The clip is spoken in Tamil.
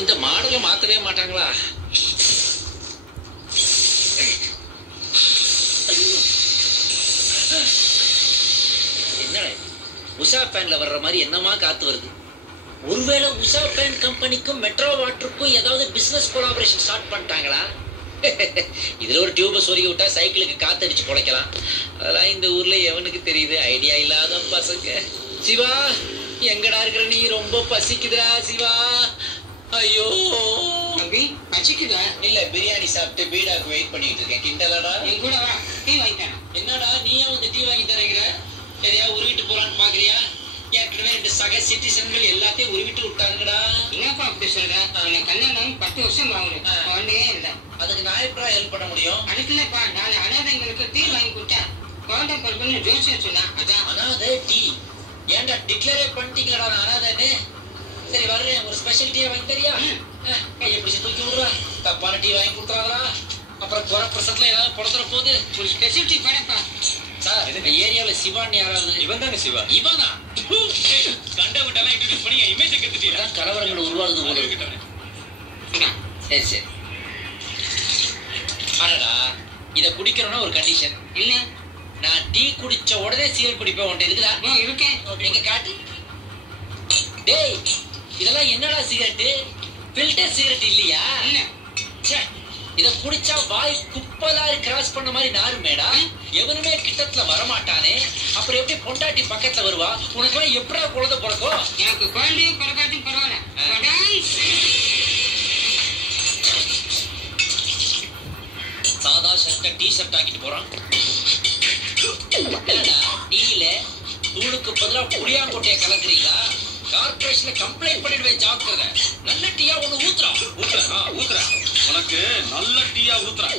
இந்த மாடலை மாத்தவே மாட்டாங்களா? என்ன உஷா பேன்ல வர்ற மாதிரி என்னமா காத்து வருது? ஒருவேளை உஷா பேன் கம்பெனிக்கும் மெட்ரோ வாட்டருக்கும் ஏதாவது பிசினஸ் கொலாபரேஷன் ஸ்டார்ட் பண்ணிட்டாங்களா? இதுல ஒரு டியூப சொருகி விட்டா சைக்கிளுக்கு காத்தடிச்சு பொழைக்கலாம். அதெல்லாம் இந்த ஊர்ல எவனுக்கு தெரியுது? ஐடியா இல்லாத பசங்க. சிவா, எங்கடா இருக்கிற நீ? ரொம்ப பசிக்குதுடா சிவா. ஐயோ தம்பி, பசிக்குதா? இல்ல, பிரியாணி சாப்பிட்டு பீடாக்கு வெயிட் பண்ணிட்டு இருக்கேன். கிண்டலடா. என் கூட வா, டீ வாங்கிட்டேன். என்னடா நீயா வந்து டீ வாங்கி தரேங்கிற? எதையா உருவிட்டு போறான்னு பாக்குறியா? ஏற்கனவே 2 சக சிட்டிசன்கள் எல்லாத்தையும் உருவிட்டு விட்டாங்கடா. என்னப்பா அப்படி சொல்ற? எனக்கு கல்யாணம் 10 வருஷம் ஆகுது, குழந்தையே இல்லை. அதுக்கு நான் எப்படி ஹெல்ப் பண்ண முடியும்? அதுக்குல்லப்பா, 4 அனாதைங்களுக்கு டீ வாங்கி கொடுத்தேன். குழந்தை பிறகுன்னு ஜோசியம் சொன்னா. அதான் அனாதை டீ. ஏன்டா டிக்ளரே பண்ணிட்டீங்களா அனாதைன்னு? சரி வர்றேன், ஒரு ஸ்பெஷல் டீ வாங்கி தரியா? கையை பிடிச்சி தூக்கி விடுறா. தப்பான டீ வாங்கி கொடுத்துறாதா, அப்புறம் குறை பிரசத்துல ஏதாவது புடத்துற போது. ஒரு ஸ்பெஷல் டீ படப்பா. சார், இந்த ஏரியாவில் சிவான்னு யாராவது? இவன் தானே சிவா. இவனா? கண்ட விட்டெல்லாம் இன்ட்ரோடியூஸ் பண்ணி இமேஜ் கத்துட்டீங்க. கலவரங்கள் உருவாகுது போல இருக்கு. சரி சரி. அடடா, இத குடிக்கிறோம்னா ஒரு கண்டிஷன். இல்ல, நான் டீ குடிச்ச உடனே சீல் குடிப்பேன். உன்ட்ட இருக்குதா? இருக்கேன். எங்க காட்டு. டேய், இதெல்லாம் என்னடா சிகரெட்? ஃபில்டர் சிகரெட் இல்லையா? இல்ல. ச்சே, இத குடிச்சா வாய் குப்பலாரி கிராஸ் பண்ண மாதிரி நாருமேடா. எவனுமே கிட்டத்துல வரமாட்டானே, அப்புறம் எப்படி பொண்டாட்டி பக்கத்துல வருவா? உனக்கு எப்படா குழந்தை பிறக்கும்? எனக்கு குழந்தையும் பிறக்காட்டும் பரவாயில்ல. சாதா ஷர்ட்டை டி ஷர்ட் ஆக்கிட்டு போறான். டீல தூளுக்கு பதிலா புளியாங்கொட்டையை கலக்குறீங்களா? கார்பரேஷன்ல கம்ப்ளைண்ட் பண்ணிடுவேன், ஜாக்கிரதை. நல்ல டீயா ஒண்ணு ஊத்துறா. ஊத்துறா உனக்கு நல்ல டீயா ஊத்துறா.